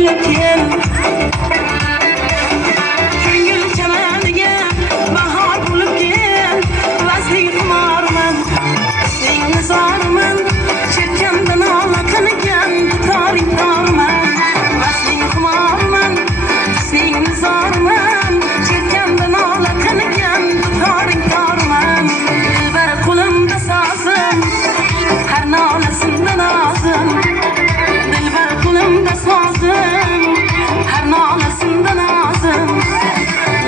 kulib kel. Ko'ngil chamaniga bahor bo'lib kel. Vasli xumorman, senga zorman, chekkamdan olaqanigan dutoring torman. Vasli xumorman, senga zorman, chekkamdan olaqanigan dutoring torman. Dilbar qo'limda sozim, har nolasimda nozim. Dilbar qo'limda sozim, har nolasimda nozim.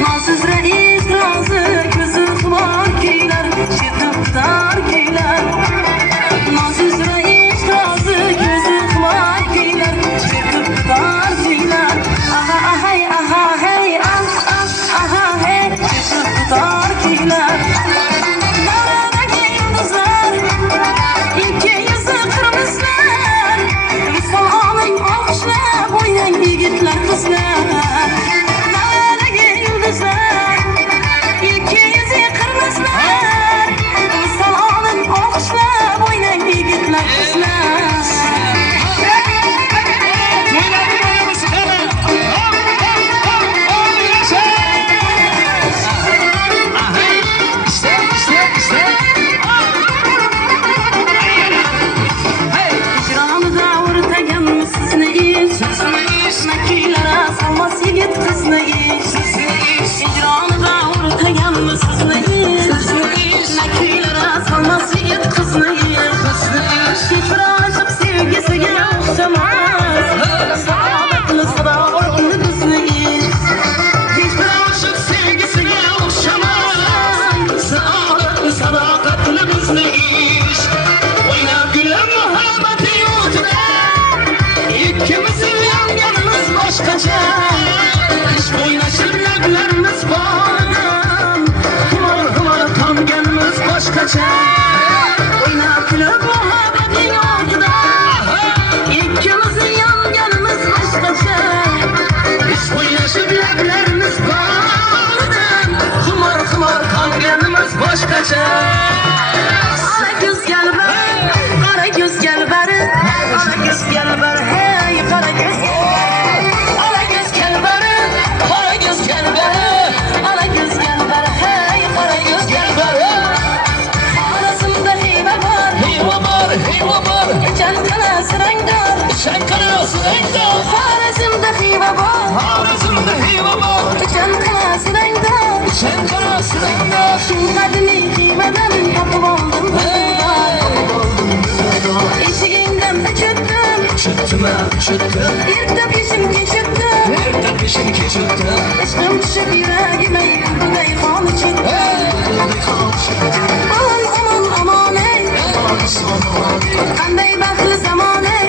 Nozsiz rais rozi, ko'zi xumor kuylar, shetib tor kuylar. Nozsiz rais rozi, ko'zi xumor kuylar, shetib tor kuylar. Aha ahay aha hey ah ah aha hey, shetib tor kuylar. Daradagi yulduzlar, ikki yuzi qirmizlar, visol oling olqishlab o'ynang yigitlar qizlar. Daradagi yulduzlar, ikki yuzi qirmizlar, visol oling olqishlab o'ynang yigitlar qizlar. Hicroni davr taganmi sizni ish, nakiylari salmas yigit qizni ish. Hicroni davr taganmi sizni ish, nakiylari salmas yigit qizni ish. Kechir oshiq sevgisiga o'xshamas, saodatli sadoqatli bizni ish. Kechir oshiq sevgisiga o'xshamas, saodatli sadoqatli bizni ish. O'ynab kulib muhabbati yo'tida, ikkimizning yonganimiz boshqacha. Ish o'ynashib lablarimiz bor, xumor tomganimiz boshqacha. O'ynab kulib muhabbati yo'tida, ikkimizning yonganimiz boshqacha. Ish o'ynashib lablarimiz bor, xumor tomganimiz boshqacha. Qara ko'z galbar, qara ko'z galbar, qara ko'z galbar, hey qara ko'z galbar. Qara ko'z galbar, qara ko'z galbar, qara ko'z galbar, hey qara ko'z galbar. Xonasimda hiba bor, hiba bor, chanqala sirangdor, chanqala sirangdor. Xonasimda hiba bor, chanqala sirangdor, chanqala sirangdor. Shu qadimgi hibadan topib oldim. Eshigingdan chutdim, erta peshimga chutdim, ishqim tushib yuragimga yurday xoni chutdim. Omon omon omon ey, qanday baxtli zamon ey,